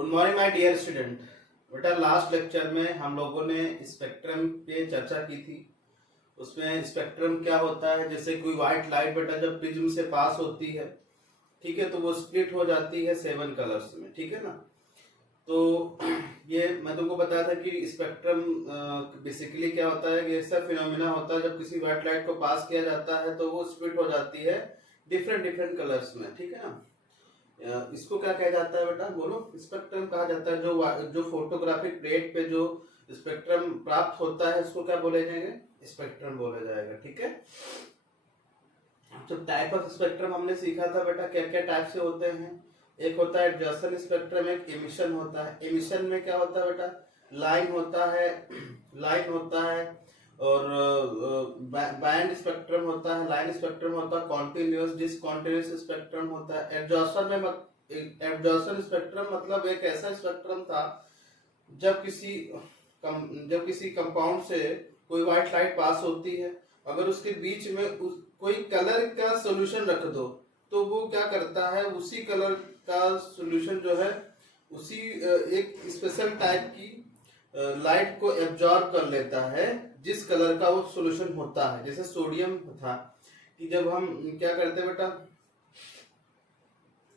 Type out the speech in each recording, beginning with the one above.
Good morning my dear student. बेटा last lecture में हम लोगों ने स्पेक्ट्रम पे चर्चा की थी। उसमें स्पेक्ट्रम क्या होता है, जैसे कोई व्हाइट लाइट बेटा जब प्रिज्म से पास होती है, ठीक है, तो वो स्प्लिट हो जाती है 7 कलर्स में, ठीक है ना। तो ये मैं तुमको बताया था कि स्पेक्ट्रम बेसिकली क्या होता है कि ऐसा फिनोमिना होता है जब किसी व्हाइट लाइट को पास किया जाता है तो वो स्प्लिट हो जाती है डिफरेंट डिफरेंट कलर्स में, ठीक है ना। इसको क्या कहा जाता है बेटा, बोलो। स्पेक्ट्रम कहा जाता है जो फोटोग्राफिक प्लेट पे जो स्पेक्ट्रम प्राप्त होता है उसको क्या बोले जाएंगे, स्पेक्ट्रम बोला जाएगा, ठीक है। तो टाइप ऑफ स्पेक्ट्रम हमने सीखा था बेटा, क्या क्या टाइप से होते हैं। एक होता है एडजर्सन स्पेक्ट्रम, एक एमिशन होता है। एमिशन में क्या होता है बेटा, लाइन होता है और बैंड स्पेक्ट्रम होता है, लाइन स्पेक्ट्रम होता है, कॉन्टिन्यूअस डिसकॉन्टिन्यूअस स्पेक्ट्रम होता है। एडजॉर्सन स्पेक्ट्रम मतलब एक ऐसा स्पेक्ट्रम था जब किसी कंपाउंड से कोई व्हाइट लाइट पास होती है, अगर उसके बीच में कोई कलर का सॉल्यूशन रख दो तो वो क्या करता है, उसी कलर का सॉल्यूशन जो है उसी एक स्पेशल टाइप की लाइट को एब्जॉर्ब कर लेता है जिस कलर का वो सॉल्यूशन होता है। जैसे सोडियम था कि जब हम क्या करते बेटा,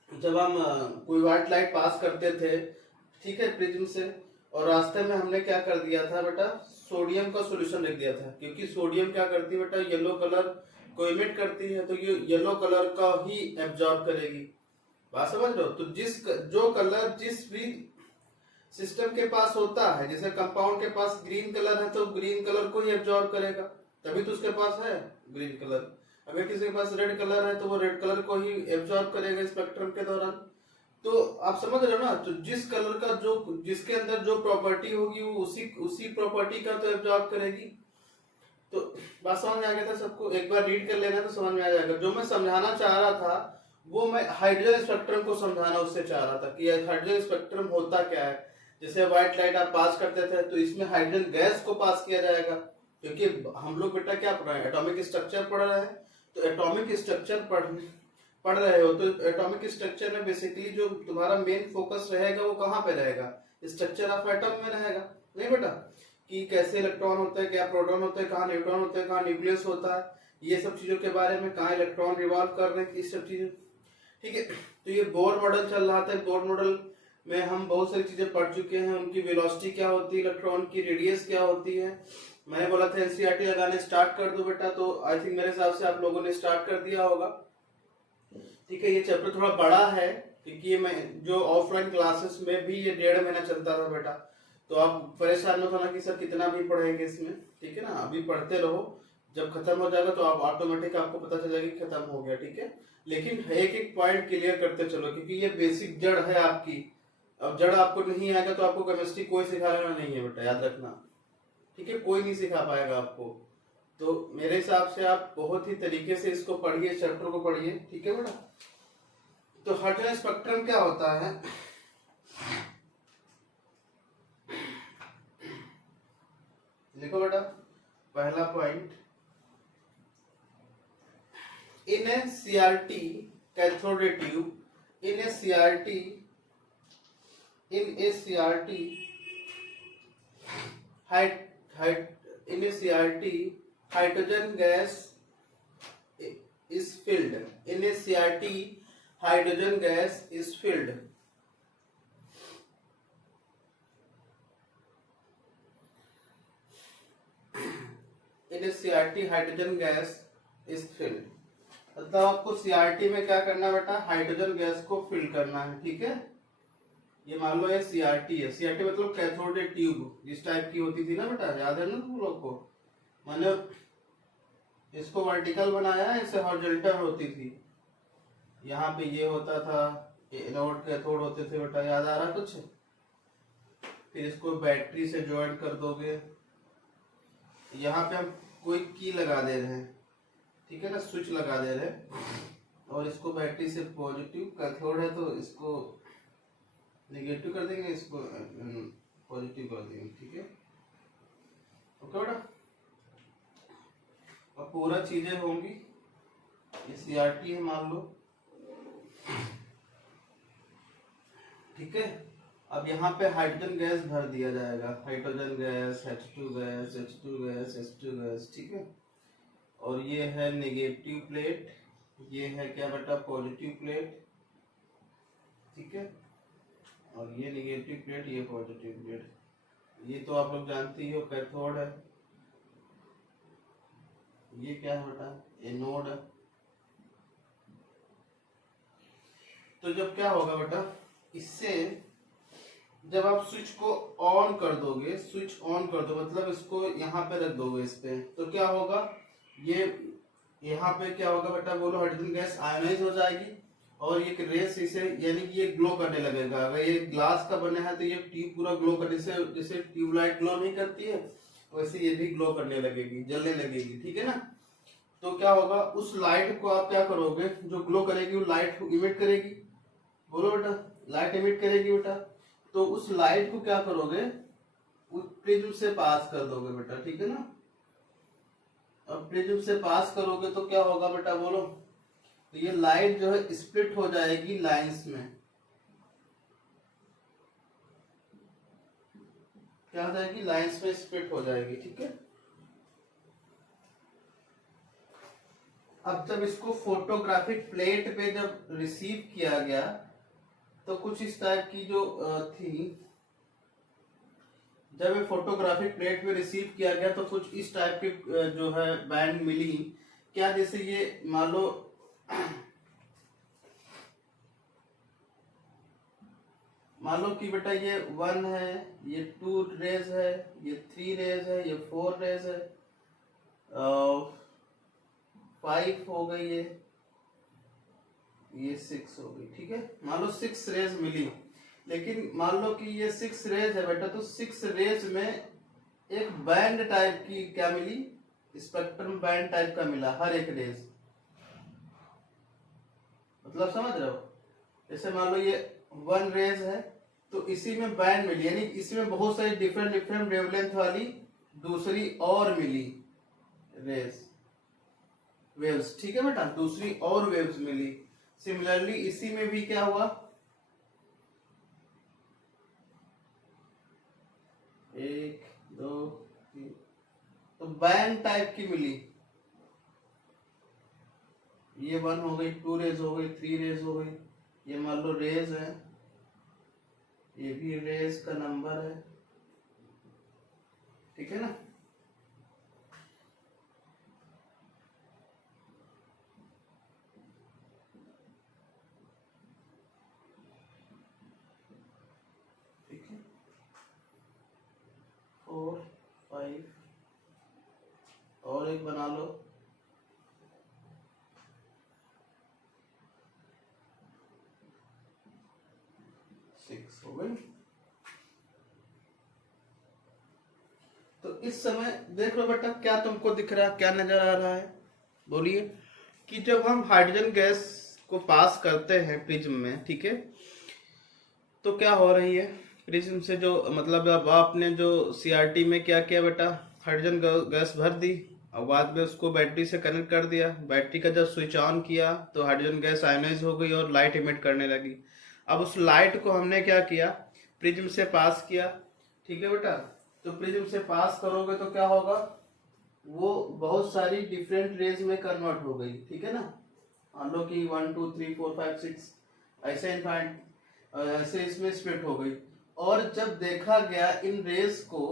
जब हम कोई व्हाइट लाइट पास करते थे, ठीक है, प्रिज्म से, और रास्ते में हमने क्या कर दिया था बेटा, सोडियम का सॉल्यूशन लिख दिया था, क्योंकि सोडियम क्या करती है बेटा, येलो कलर को इमिट करती है, तो ये येलो कलर का ही एब्जॉर्ब करेगी। बात समझ रहे हो। तो जो कलर जिस भी सिस्टम के पास होता है, जैसे कंपाउंड के पास ग्रीन कलर है तो ग्रीन कलर को ही एब्जॉर्ब करेगा, तभी तो उसके पास है ग्रीन कलर। अगर किसी के पास रेड कलर है तो वो रेड कलर को ही एब्जॉर्ब करेगा स्पेक्ट्रम के दौरान। तो आप समझ रहे हो ना। तो जिस कलर का जो जिसके अंदर जो प्रॉपर्टी होगी वो उसी प्रॉपर्टी का तो एब्जॉर्ब करेगी। तो बात समझ में आ गया था सबको, एक बार रीड कर लेना तो समझ में आ जाएगा। जो मैं समझाना चाह रहा था वो मैं हाइड्रोजन स्पेक्ट्रम को समझाना उससे चाह रहा था कि हाइड्रोजन स्पेक्ट्रम होता क्या है। जैसे व्हाइट लाइट आप पास करते थे तो इसमें हाइड्रोजन गैस को पास किया जाएगा, क्योंकि हम लोग बेटा क्या पढ़ रहे हैं, एटॉमिक स्ट्रक्चर पढ़ रहे हैं। तो एटॉमिक स्ट्रक्चर पढ़ रहे हो तो एटॉमिक स्ट्रक्चर में बेसिकली जो तुम्हारा मेन फोकस रहेगा वो कहाँ पे रहेगा, स्ट्रक्चर ऑफ एटम में रहेगा, नहीं बेटा, कि कैसे इलेक्ट्रॉन होते हैं, क्या प्रोटॉन होते हैं, कहाँ न्यूट्रॉन होते हैं, कहाँ न्यूक्लियस होता है, ये सब चीजों के बारे में, कहाँ इलेक्ट्रॉन रिवॉल्व कर रहे हैं, इस सब चीजें, ठीक है। तो ये बोर मॉडल चल रहा था। बोर मॉडल में हम बहुत सारी चीजें पढ़ चुके हैं, उनकी वेलोसिटी क्या होती है, इलेक्ट्रॉन की रेडियस क्या होती है। मैंने बोला था एनसीईआरटी लगाने स्टार्ट कर दो बेटा, तो आई थिंक मेरे हिसाब से आप लोगों ने स्टार्ट कर दिया होगा, ठीक है। ये चैप्टर थोड़ा बड़ा है क्योंकि ये मैं जो ऑफलाइन क्लासेस में भी ये 1.5 महीना चलता था बेटा, तो आप परेशान मत होना कि सर कितना भी पढ़ेंगे इसमें, ठीक है ना। अभी पढ़ते रहो, जब खत्म हो जाएगा तो आप ऑटोमेटिक आपको पता चल जाएगा कि खत्म हो गया, ठीक है। लेकिन एक एक पॉइंट क्लियर करते चलो, क्योंकि ये बेसिक जड़ है आपकी। अब जड़ आपको नहीं आएगा तो आपको केमिस्ट्री कोई सिखाने वाला नहीं है बेटा, याद रखना, ठीक है, कोई नहीं सिखा पाएगा आपको। तो मेरे हिसाब से आप बहुत ही तरीके से इसको पढ़िए, चैप्टर को पढ़िए, ठीक है बेटा। तो हाइड्रोजन स्पेक्ट्रम क्या होता है, देखो बेटा, पहला point, in A CRT cathode ray tube, in A CRT hydrogen gas is filled. In a CRT, hydrogen gas is filled. In a CRT, hydrogen gas is filled. मतलब आपको सीआरटी में क्या करना है बेटा, हाइड्रोजन गैस को fill करना है, ठीक है। ये मान लो ये सीआरटी है। सीआरटी मतलब कैथोड रे ट्यूब, जिस टाइप की होती थी ना बेटा, याद है ना तुम लोग को। मतलब इसको वर्टिकल बनाया, इसे हॉरिजॉन्टल होती थी। यहाँ पे ये होता था, एनोड कैथोड होते थे बेटा, याद आ रहा कुछ। फिर इसको बैटरी से ज्वाइन कर दोगे। यहाँ पे हम कोई की लगा दे रहे हैं, ठीक है ना, स्विच लगा दे रहे हैं, और इसको बैटरी से पॉजिटिव कैथोड है तो इसको नेगेटिव कर देंगे, इसको पॉजिटिव कर देंगे, ठीक है, ओके बेटा। अब पूरा चीजें होंगी, ये सीआरटी है मान लो, ठीक है। अब यहाँ पे हाइड्रोजन गैस भर दिया जाएगा, hydrogen gas, H2 gas, H2 gas, H2 gas, ठीक है। और ये है नेगेटिव प्लेट, ये है क्या बेटा, पॉजिटिव प्लेट, ठीक है। और ये नेगेटिव प्लेट, ये पॉजिटिव प्लेट, ये तो आप लोग जानते ही हो कैथोड है। ये क्या है बेटा, एनोड है। तो जब क्या होगा बेटा, इससे जब आप स्विच को ऑन कर दोगे, स्विच ऑन कर दो मतलब इसको यहाँ पे रख दोगे इस पे, तो क्या होगा, ये यहाँ पे क्या होगा बेटा, बोलो, हाइड्रोजन गैस आयोनाइज हो जाएगी और ये रेस इसे, यानी कि ये ग्लो करने लगेगा। अगर ये ग्लास का बना है तो ये ट्यूब पूरा ग्लो करने से, जैसे ट्यूबलाइट ग्लो नहीं करती है वैसे ये भी ग्लो करने लगेगी, जलने लगेगी, ठीक है ना। तो क्या होगा, उस लाइट को आप क्या करोगे, जो ग्लो करेगी वो लाइट इमिट करेगी, बोलो बेटा, लाइट इमिट करेगी बेटा। तो उस लाइट को क्या करोगे, उस प्रिज्म से पास कर दोगे बेटा, ठीक है ना। अब प्रिज्म से पास करोगे तो क्या होगा बेटा, बोलो, तो ये लाइट जो है स्प्लिट हो जाएगी लाइंस में, क्या हो जाएगी, लाइंस में स्प्लिट हो जाएगी, ठीक है। अब जब इसको फोटोग्राफिक प्लेट पे जब रिसीव किया गया तो कुछ इस टाइप की जो थी, जब ये फोटोग्राफिक प्लेट पे रिसीव किया गया तो कुछ इस टाइप की जो है बैंड मिली, क्या, जैसे ये मान लो कि बेटा ये 1 है, ये 2 रेज है, ये 3 रेज है, ये 4 रेज है, 5 हो गई है, ये 6 हो गई, ठीक है। मान लो 6 रेज मिली, लेकिन मान लो कि ये 6 रेज है बेटा, तो 6 रेज में एक बैंड टाइप की क्या मिली, स्पेक्ट्रम बैंड टाइप का मिला हर एक रेज, मतलब समझ रहे हो। जैसे मान लो ये 1 रेज है तो इसी में बैंड मिली, यानी इसमें बहुत सारी डिफरेंट डिफरेंट वेवलेंथ वाली दूसरी और मिली रेज, वेव्स, ठीक है बेटा, दूसरी और वेव्स मिली। सिमिलरली इसी में भी क्या हुआ, 1 2 3, तो बैंड टाइप की मिली, ये 1 हो गई, 2 रेज हो गई, 3 रेज हो गई, ये मान लो रेज है, ये भी रेज का नंबर है, ठीक है ना। ठीक है, 4 5 और एक बना लो, 6 हो गई। तो इस समय देख लो बेटा, क्या तुमको दिख रहा है, क्या नजर आ रहा है, बोलिए, कि जब हम हाइड्रोजन गैस को पास करते हैं प्रिज्म में, ठीक है, तो क्या हो रही है, प्रिज्म से जो, मतलब अब आपने जो सीआरटी में क्या किया बेटा, हाइड्रोजन गैस भर दी और बाद में उसको बैटरी से कनेक्ट कर दिया, बैटरी का जब स्विच ऑन किया तो हाइड्रोजन गैस आयोनाइज हो गई और लाइट इमिट करने लगी। अब उस लाइट को हमने क्या किया, प्रिज्म से पास किया, ठीक है बेटा। तो प्रिज्म से पास करोगे तो क्या होगा, वो बहुत सारी डिफरेंट रेज में कन्वर्ट हो गई, ठीक है ना। मान लो कि 1 2 3 4 5 6 ऐसे इनफाइनाइट, ऐसे इसमें स्प्लिट हो गई। और जब देखा गया इन रेज को,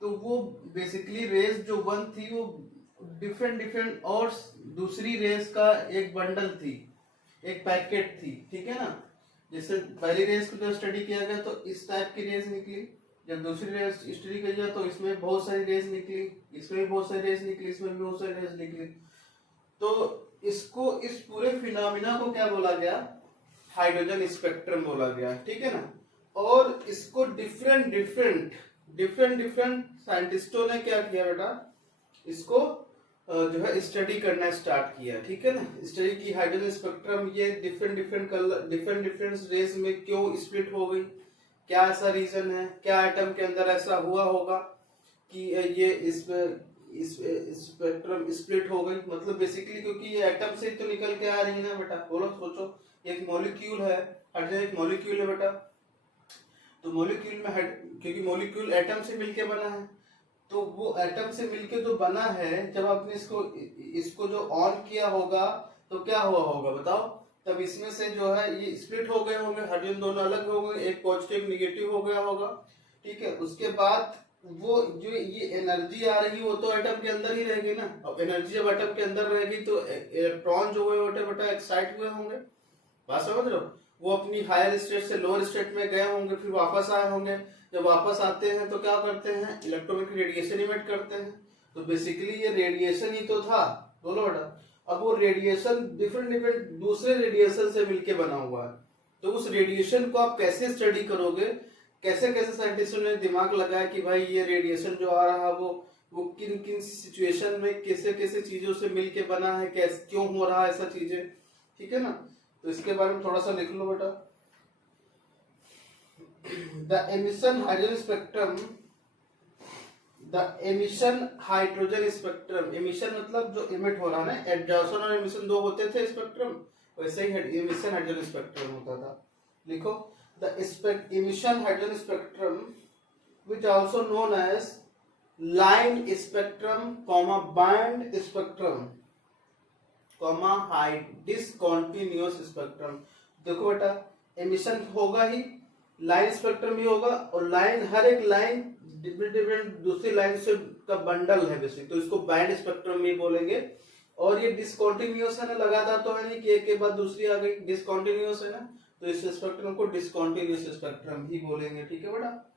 तो वो बेसिकली रेज जो 1 थी वो डिफरेंट डिफरेंट और दूसरी रेज का एक बंडल थी, एक पैकेट थी, ठीक है ना। जैसे पहली रेज को जब स्टडी किया गया तो इस टाइप की रेज निकली, जब दूसरी रेज स्टडी किया गया तो इसमें बहुत सारी रेज निकली, इसमें भी बहुत सारी रेज निकली, इसमें भी बहुत सारी रेज निकली। तो इसको, इस पूरे फिनोमिना को क्या बोला गया, हाइड्रोजन स्पेक्ट्रम बोला गया, ठीक है ना। और इसको डिफरेंट डिफरेंट साइंटिस्टों ने क्या किया बेटा, इसको जो है स्टडी करना स्टार्ट किया, ठीक है ना। स्टडी की हाइड्रोजन स्पेक्ट्रम, ये डिफरेंट कलर, डिफरेंट रेज में क्यों स्प्लिट हो गई, क्या ऐसा रीजन है, क्या एटम के अंदर ऐसा हुआ होगा कि ये इस स्पेक्ट्रम स्प्लिट हो गई। मतलब बेसिकली क्योंकि ये एटम से तो निकल के आ रही है ना बेटा, बोलो, सोचो, एक मॉलिक्यूल है, हाइड्रोजन एक मॉलिक्यूल है बेटा, तो मॉलिक्यूल में क्योंकि मॉलिक्यूल एटम से मिलके बना है, तो वो एटम से मिलके जो बना है, जब आपने इसको जो ऑन किया होगा तो क्या हुआ होगा बताओ? तब इसमें से जो है ये स्प्लिट हो गए होंगे, हाइड्रोजन दोनों अलग हो गए, एक पॉजिटिव निगेटिव हो गया होगा, ठीक है। उसके बाद वो जो ये एनर्जी आ रही वो तो एटम के अंदर ही रहेगी ना। अब एनर्जी जब एटम के अंदर रहेगी तो इलेक्ट्रॉन जो हुए बेटा एक्साइट हुए होंगे, बात समझ रहे हो? वो अपनी हायर स्टेट से लोअर स्टेट में गए होंगे, फिर वापस आए होंगे। जब वापस आते हैं तो क्या करते हैं? इलेक्ट्रोमैग्नेटिक रेडिएशन इमिट करते हैं। तो बेसिकली ये रेडिएशन ही तो था, बोलो बेटा। अब वो रेडिएशन डिफरेंट दूसरे रेडिएशन से मिलके बना हुआ है, तो उस रेडिएशन को आप कैसे स्टडी करोगे? कैसे कैसे साइंटिस्टों ने दिमाग लगाया कि भाई ये रेडिएशन जो आ रहा है वो किन किन सिचुएशन में कैसे कैसे चीजों से मिलके बना है, कैसे क्यों हो रहा है ऐसा चीजें, ठीक है ना। तो इसके बारे में थोड़ा सा लिख लो बेटा। The emission hydrogen spectrum, the emission hydrogen spectrum, emission मतलब जो इमिट हो रहा है ना, एब्जॉर्प्शन और एमिशन दो होते थे स्पेक्ट्रम, वैसे ही एमिशन हाइड्रोजन स्पेक्ट्रम होता था। लिखो the emission hydrogen spectrum which also known as line spectrum, band spectrum, discontinuous spectrum. देखो बेटा एमिशन होगा ही, लाइन स्पेक्ट्रम भी होगा, और लाइन हर एक लाइन डिफरेंट दूसरी लाइन से का बंडल है बेसिक, तो इसको बैंड स्पेक्ट्रम भी बोलेंगे। और ये डिसकंटिन्यूअस है ना, लगातार तो है नहीं कि एक के बाद दूसरी आ गई, डिसकंटिन्यूअस है ना, तो इस स्पेक्ट्रम को डिसकंटिन्यूअस स्पेक्ट्रम ही बोलेंगे, ठीक है बेटा।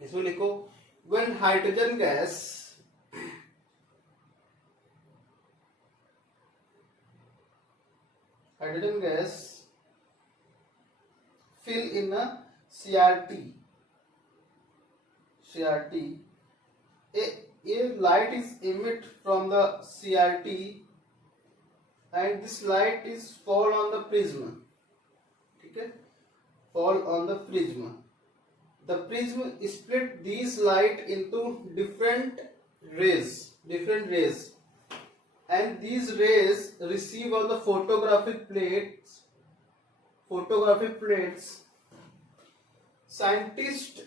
इसमें लिखो when hydrogen gas fill in a CRT, a light is emit from the CRT and this light is fall on the prism, ठीक है, fall on the prism. The prism split these light into different rays, and these rays receive on the photographic plates. Scientists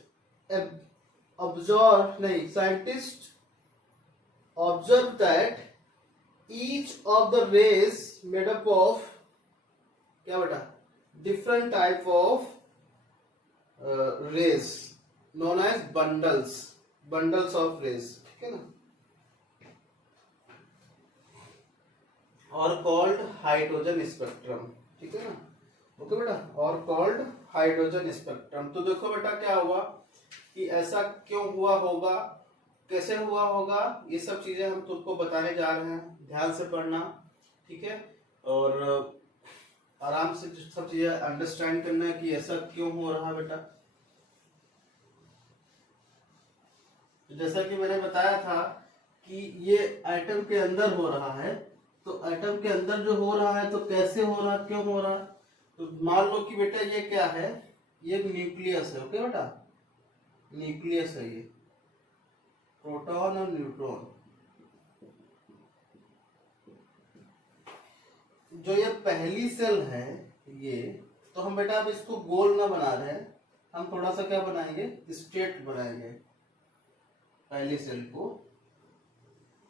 observe that each of the rays made up of क्या बेटा? Different type of rays known as bundles of rays, ठीक है ना, और called hydrogen spectrum, ठीक है ना, okay बेटा, और कॉल्ड हाइड्रोजन स्पेक्ट्रम। तो देखो बेटा क्या हुआ कि ऐसा क्यों हुआ होगा, कैसे हुआ होगा, ये सब चीजें हम तुमको बताने जा रहे हैं, ध्यान से पढ़ना, ठीक है, और आराम से सब चीजें अंडरस्टैंड करना है कि ऐसा क्यों हो रहा है बेटा। जैसा कि मैंने बताया था कि ये एटम के अंदर हो रहा है, तो एटम के अंदर जो हो रहा है तो कैसे हो रहा है, क्यों हो रहा है? तो मान लो कि बेटा ये क्या है, ये न्यूक्लियस है, ओके बेटा, न्यूक्लियस है ये, प्रोटॉन और न्यूट्रॉन। जो ये पहली सेल है ये, तो हम बेटा अब इसको गोल ना बना रहे हैं, हम थोड़ा सा क्या बनाएंगे, स्ट्रेट बनाएंगे पहली सेल को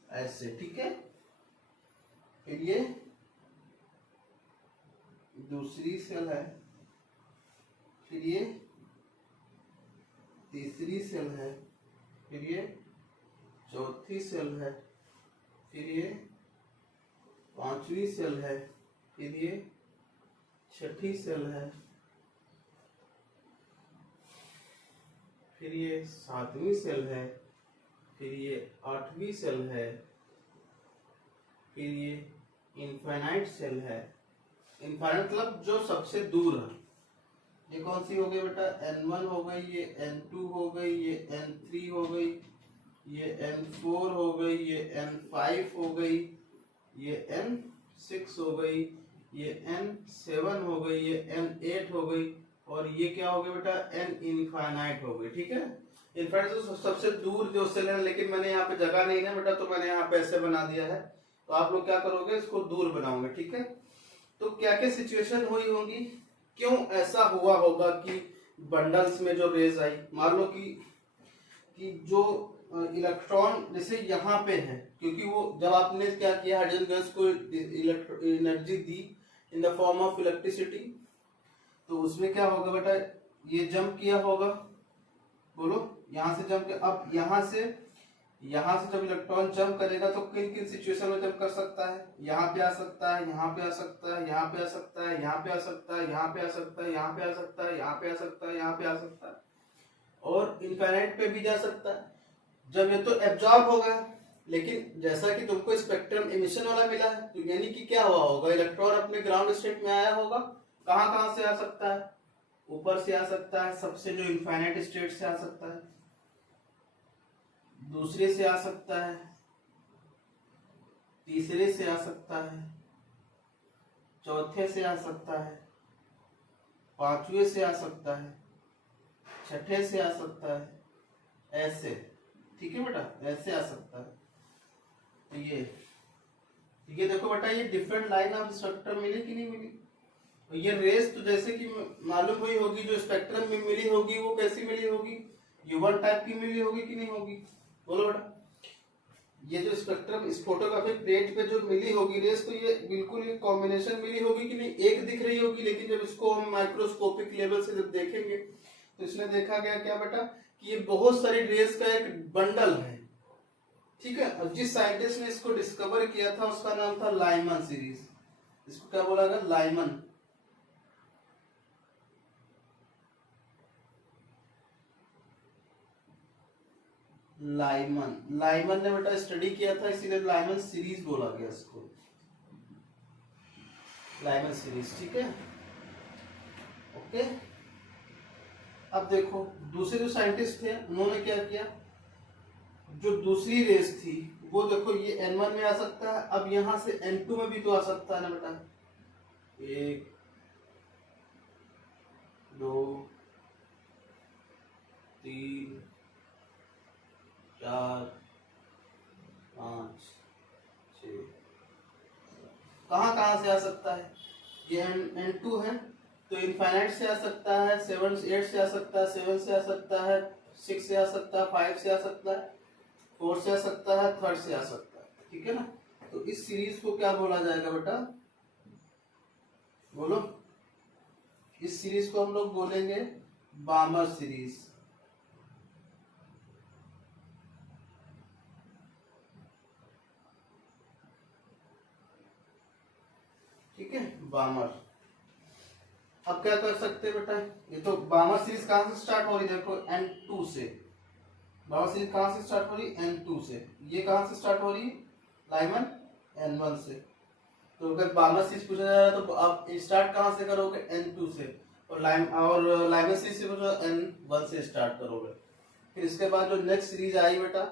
ऐसे, ठीक है। फिर ये दूसरी सेल है, फिर ये तीसरी सेल है, फिर ये चौथी सेल है, फिर ये पांचवी सेल है, फिर ये छठी सेल है, फिर ये सातवीं सेल है, फिर ये आठवीं सेल है, फिर ये इनफाइनाइट सेल है। इनफाइनाइट मतलब जो सबसे दूर है। ये कौन सी हो गई बेटा? N1 हो गई, ये N2 हो गई, ये N3 हो गई, ये N4 हो गई, ये N5 हो गई, ये N6 हो गई, ये N7 हो गई, ये N8 हो गई, और ये क्या हो गया बेटा? N इनफाइनाइट हो गई, ठीक है। इनफाइनाइट तो सबसे दूर जो सेल है, लेकिन मैंने यहाँ पे जगह नहीं है बेटा, तो मैंने यहाँ पे ऐसे बना दिया है। तो आप लोग क्या करोगे, इसको दूर बनाओगे, ठीक है। तो क्या क्या सिचुएशन हुई होंगी, क्यों ऐसा हुआ होगा कि बंडल्स में जो रेज आई, मान लो कि जो इलेक्ट्रॉन जैसे यहाँ पे है, क्योंकि वो जब आपने क्या किया, हाइड्रोजन गैस को energy the in the form of electricity, तो उसमें क्या होगा बेटा, ये जंप किया होगा, बोलो यहाँ से जंप, अब यहाँ से जब इलेक्ट्रॉन जंप करेगा तो किन किन सिचुएशन में जंप कर सकता है, यहाँ पे आ सकता है, यहाँ पे आ सकता है, यहाँ पे आ सकता है, यहाँ पे आ सकता है, यहाँ पे आ सकता है, यहाँ पे आ सकता है, यहाँ पे आ सकता है, यहाँ पे आ सकता है, और इनफाइनाइट पे भी जा सकता है। जब ये तो एब्जॉर्ब हो गया, लेकिन जैसा कि तुमको स्पेक्ट्रम इमिशन वाला मिला है, तो यानी कि क्या हुआ होगा, इलेक्ट्रॉन अपने ग्राउंड स्टेट में आया होगा, कहाँ कहाँ से आ सकता है, ऊपर से आ सकता है, सबसे जो इनफाइनाइट स्टेट से आ सकता है, दूसरे से आ सकता है, तीसरे से आ सकता है, चौथे से आ सकता है, पांचवे से आ सकता है, छठे से आ सकता है, ऐसे, ठीक है बेटा, ऐसे आ सकता है। तो ये देखो बेटा, ये डिफरेंट लाइन ऑफ स्पेक्ट्रम मिली कि नहीं मिली, और ये रेस तो जैसे कि मालूम हुई होगी, जो स्पेक्ट्रम में मिली होगी वो कैसी मिली होगी, U1 टाइप की मिली होगी कि नहीं होगी, बोलो बेटा। ये जो स्पेक्ट्रम इस फोटोग्राफिक प्लेट पे जो मिली होगी रेस, तो ये बिल्कुल ये कॉम्बिनेशन मिली होगी कि नहीं, एक दिख रही होगी, लेकिन जब इसको हम माइक्रोस्कोपिक लेवल से जब देखेंगे तो इसमें देखा गया क्या बेटा, कि ये बहुत सारी रेस का एक बंडल है, ठीक है। और जिस साइंटिस्ट ने इसको डिस्कवर किया था उसका नाम था लाइमन सीरीज, इसको क्या बोला गया, लाइमन। लाइमन ने बेटा स्टडी किया था, इसीलिए लाइमन सीरीज बोला गया इसको, लाइमन सीरीज, ठीक है, ओके। अब देखो दूसरे जो साइंटिस्ट थे उन्होंने क्या किया, जो दूसरी रेस थी वो देखो, ये N1 में आ सकता है, अब यहां से N2 में भी तो आ सकता है ना बेटा, 1 2 3 4 5 6, कहां कहां से आ सकता है, ये N2 है तो इनफाइनाइट से आ सकता है, 7 8 से आ सकता है, 7 से आ सकता है, 6 से आ सकता है, 5 से आ सकता है, 4 से आ सकता है, 3rd से आ सकता है, ठीक है ना। तो इस सीरीज को क्या बोला जाएगा बेटा, बोलो, इस सीरीज को हम लोग बोलेंगे बामर सीरीज, ठीक है, बामर। अब क्या कर सकते हैं बेटा, ये तो बामर सीरीज कहां से स्टार्ट हो रही है, देखो N2 से, बामर सीरीज कहां से स्टार्ट हो रही है, N2 से, ये कहां से स्टार्ट हो रही है, लाइमन N1 से। तो अगर बामर सीरीज पूछा जा रहा है तो आप स्टार्ट कहां से करोगे, N2 से, और लाइमन सीरीज से पूछा N1 से स्टार्ट करोगे। फिर इसके बाद जो नेक्स्ट सीरीज आई बेटा,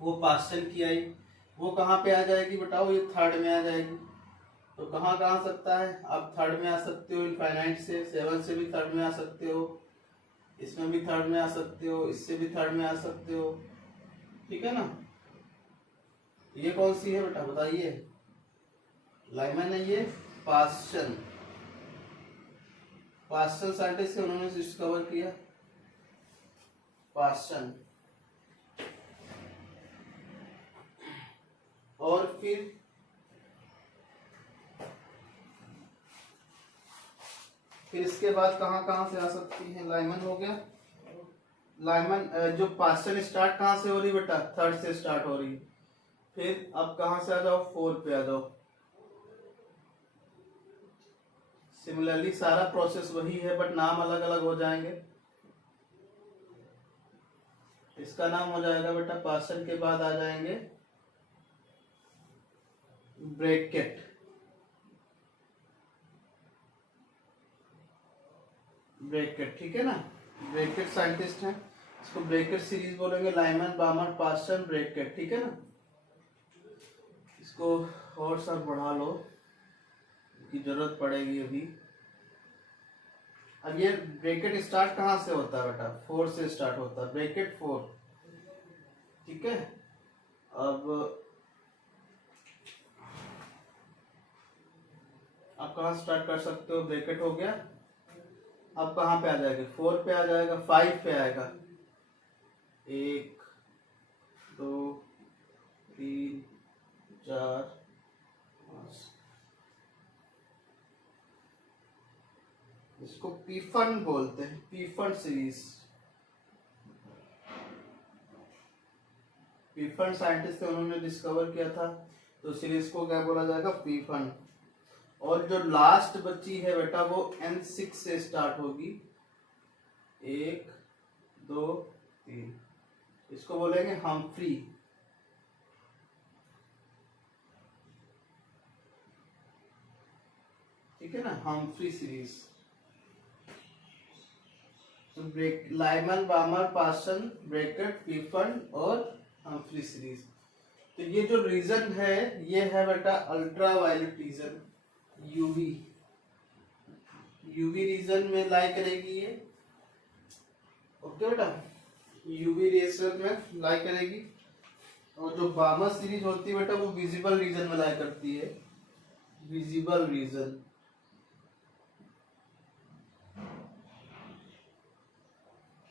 वो पास्टन की आई, वो कहाँ पे आ जाएगी बताओ, ये 3rd में आ जाएगी। तो कहाँ कहाँ आ सकता है, आप 3rd में आ सकते हो इनफाइनाइट से, 7 से भी 3rd में आ सकते हो, इसमें भी 3rd में आ सकते हो, इससे भी 3rd में आ सकते हो, ठीक है ना। ये कौन सी है बेटा बताइए, लाइमन है ये, पास्टन साइंटिस्ट से उन्होंने डिस्कवर किया, पास्टन। और फिर इसके बाद कहाँ कहाँ से आ सकती है, लाइमन हो गया, लाइमन जो पास्टन स्टार्ट कहाँ से हो रही बेटा, 3rd से स्टार्ट हो रही। फिर अब कहाँ से आ जाओ, 4 पे आ जाओ। सिमिलरली सारा प्रोसेस वही है बट नाम अलग अलग हो जाएंगे। इसका नाम हो जाएगा बेटा, पास्टन के बाद आ जाएंगे ब्रैकेट, ठीक है ना। ब्रैकेट साइंटिस्ट हैं, इसको ब्रैकेट सीरीज बोलेंगे, लाइमन बामर पास्टन ब्रैकेट, ठीक है ना। इसको और सब बढ़ा लो की जरूरत पड़ेगी अभी। अब ये ब्रैकेट स्टार्ट कहाँ से होता है बेटा, 4 से स्टार्ट होता है, ब्रैकेट 4, ठीक है। अब आप कहाँ स्टार्ट कर सकते हो, ब्रैकेट हो गया, अब कहाँ पे आ जाएगा, 4 पे आ जाएगा, 5 पे आएगा, 1 2 3 4 5। इसको पीफन बोलते हैं, पीफन सीरीज। पीफन साइंटिस्ट थे, उन्होंने डिस्कवर किया था, तो सीरीज को क्या बोला जाएगा, पीफन। और जो लास्ट बची है बेटा वो N6 से स्टार्ट होगी, 1 2 3, इसको बोलेंगे हम्फ्री। ठीक है ना, हम्फ्री सीरीज। तो लाइमन, बामर, पार्सन, ब्रैकेट, पीफन और हम्फ्री सीरीज। तो ये जो रीजन है ये है बेटा ultraviolet region, UV. UV region में लाई करेगी ये, ओके बेटा, यूवी रीजन में लाई करेगी। और जो बामर सीरीज होती है बेटा वो विजिबल रीजन में लाई करती है, विजिबल रीजन।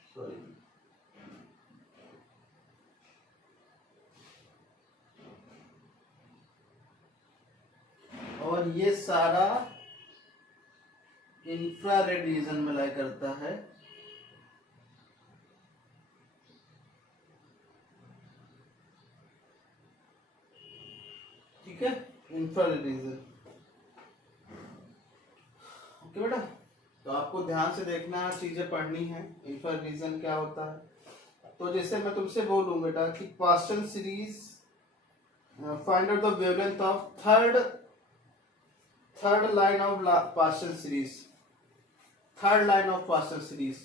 सॉरी, और ये सारा इंफ्रारेड रीजन में लाई करता है। ठीक है, इंफ्रारेड रीजन। ओके बेटा, तो आपको ध्यान से देखना, चीजें पढ़नी है, इंफ्रारेड रीजन क्या होता है। तो जैसे मैं तुमसे बोलूं बेटा कि partial series, find out the wavelength of third line of partial series, third line of partial series.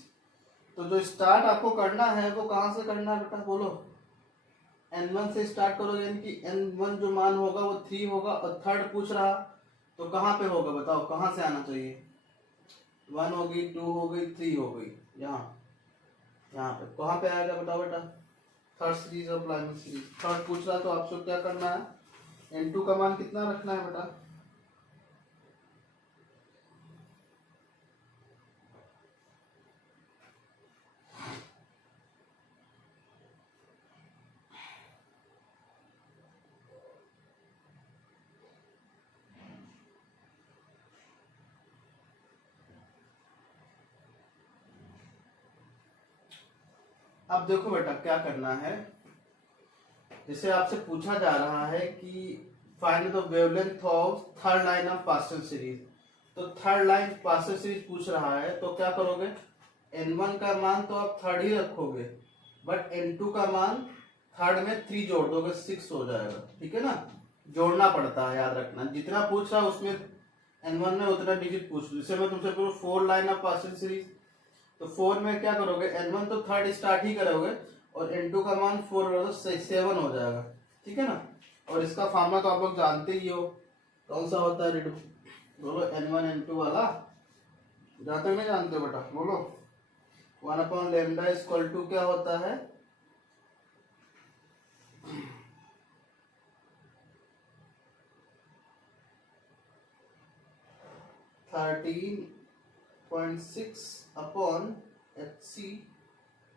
तो जो स्टार्ट आपको करना है वो कहां से करना है बेटा, बोलो। N1 से स्टार्ट करोगे, यानी कि N1 जो मान होगा वो 3 होगा, और थर्ड पूछ रहा तो कहाँ पे होगा बताओ, कहाँ से आना चाहिए। 1 हो गई, 2 हो गई, 3 हो गई, यहाँ पे कहाँ पे आएगा बताओ बेटा, थर्ड सीरीज और प्राइमरी सीरीज। थर्ड पूछ रहा तो आपको क्या करना है, N2 का मान कितना रखना है बेटा, अब देखो बेटा क्या करना है। जैसे आपसे पूछा जा रहा है कि find the wavelength of third line of partial series, तो थर्ड लाइन पार्शियल सीरीज पूछ रहा है, तो क्या करोगे, N1 का मान तो आप थर्ड ही रखोगे, बट N2 का मान थर्ड में 3 जोड़ दोगे, 6 हो जाएगा। ठीक है ना, जोड़ना पड़ता है, याद रखना, जितना पूछ रहा है उसमें N1 में उतना डिजिट पूछ लो। जैसे मैं तुमसे पूछूं 4 लाइन ऑफ पार्शियल सीरीज, तो 4 में क्या करोगे, N1 तो थर्ड स्टार्ट ही करोगे, और N2 का मान 4 तो 7 हो जाएगा। ठीक है ना, और इसका फार्मूला तो आप लोग जानते ही हो, कौन सा होता है, बोलो, N1 N2 वाला, जानते हो नहीं जानते हो बेटा, बोलो। 1/λ इक्वल टू क्या होता है, थर्टीन 0.6/hc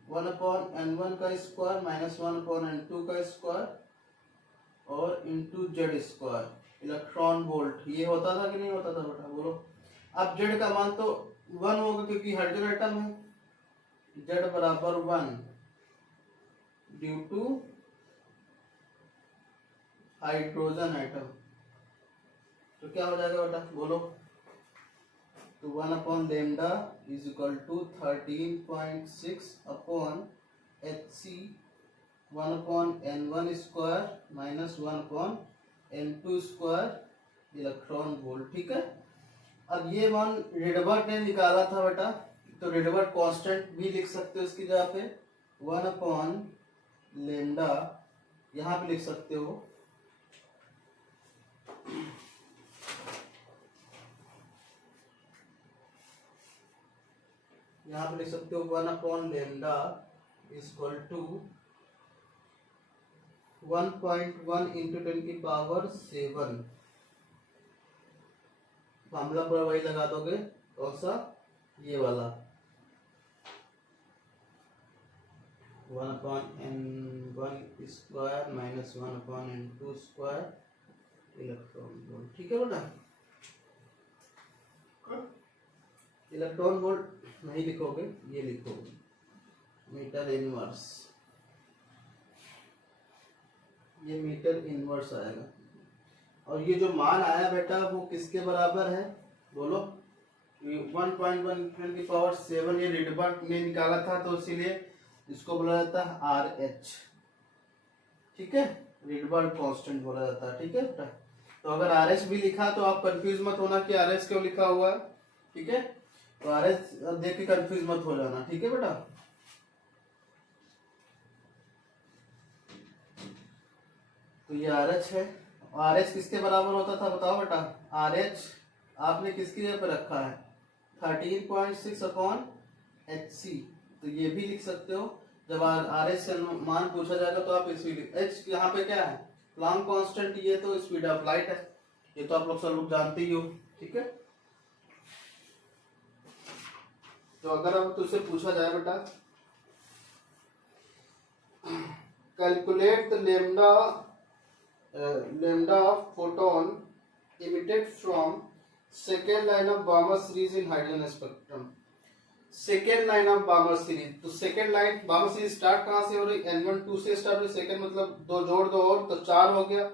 1/n1 का स्क्वायर माइनस 1/n2 का स्क्वायर और into Z square electron volt. ये होता था कि नहीं होता था बेटा, बोलो। अब जेड का मान तो 1 होगा क्योंकि हाइड्रोजन एटम है, जेड बराबर 1 ड्यू टू हाइड्रोजन एटम। तो क्या हो जाएगा बेटा, बोलो। तो 1/λ is equal to 13.6/hc 1/n1 square minus 1/n2 square electron volt. ठीक है, अब ये मान रेडबर्ट ने निकाला था बेटा, तो रेडबर्ट कांस्टेंट भी लिख सकते हो इसकी जगह पे, 1/λ यहाँ पे लिख सकते हो, यहाँ पे लिख सकते हो 1/λ इक्वल टू 1.1 इंटू 10⁻⁷। मामला पूरा वही लगा दोगे, कौन सा, ये वाला 1/n1 square minus 1/n2 square electron volt. ठीक है बेटा, इलेक्ट्रॉन वोल्ट नहीं लिखोगे, ये लिखोगे मीटर इनवर्स, ये मीटर इनवर्स आएगा। और ये जो मान आया बेटा वो किसके बराबर है बोलो? 1.1 की पावर 7 ये रिडबर्ग ने निकाला था, तो इसीलिए इसको बोला जाता है RH। ठीक है, रिडबर्ग कांस्टेंट बोला जाता है। ठीक है बेटा, तो अगर RH भी लिखा तो आप कंफ्यूज मत होना कि RH क्यों लिखा हुआ है। ठीक है, तो RH देख के कंफ्यूज मत हो जाना। ठीक है बेटा, तो ये RH है। RH किसके बराबर होता था बताओ बेटा? RH आपने किसकी जगह पे रखा है? 13.6/HC। तो ये भी लिख सकते हो। जब RH से मान पूछा जाएगा तो आप स्पीड, H यहाँ पे क्या है? प्लांक कांस्टेंट, ये तो स्पीड ऑफ लाइट है, ये तो आप लोग सब लोग जानते ही हो। ठीक है, तो अगर अब तुझसे पूछा जाए बेटा calculate the lambda of photon emitted from second line of Balmer series in hydrogen spectrum। Second line of Balmer series, तो second line Balmer series start कहां से हो रही? N1 2 से स्टार्ट हो रही, सेकेंड मतलब दो जोड़ दो और तो 4 हो गया।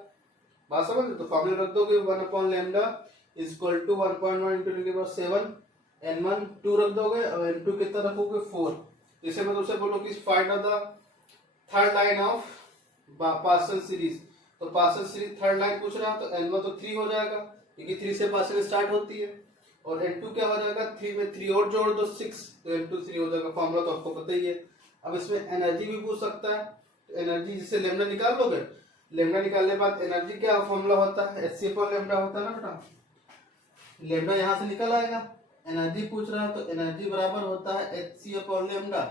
बात समझ रहे? तो फॉर्मूला रख दोगे 1/λ इक्वल टू 1.1 × 10⁻⁷ N1 2 रख दोगे और N2 कितना रखोगे? 4। जैसे मैं तुमसे बोलूं कि find out the third line of partial series, तो पार्शियल सीरीज थर्ड लाइन पूछ रहा है, तो N1 तो 3 हो जाएगा क्योंकि 3 से पार्शियल स्टार्ट होती है, और N2 क्या हो जाएगा? 3 में 3 और जोड़ दो 6, तो N2 3 हो जाएगा। फॉर्मूला तो आपको पता ही है। अब इसमें एनर्जी भी पूछ सकता है, तो एनर्जी जिसे लेमडा निकाल लोगे, लेमडा निकालने के बाद एनर्जी क्या फॉर्मूला होता है? HC/λ होता है ना बेटा, लेमडा यहाँ से निकल आएगा। एनर्जी पूछ रहा है तो एनर्जी बराबर होता है HC/λ।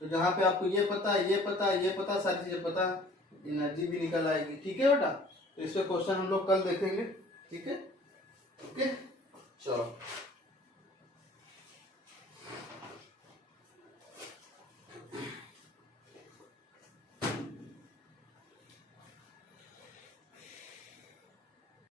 तो जहाँ पे आपको ये पता है, ये पता है, ये पता, सारी चीजें पता है, एनर्जी भी निकल आएगी। ठीक है बेटा, तो इस पे क्वेश्चन हम लोग कल देखेंगे। ठीक है, ओके, चलो।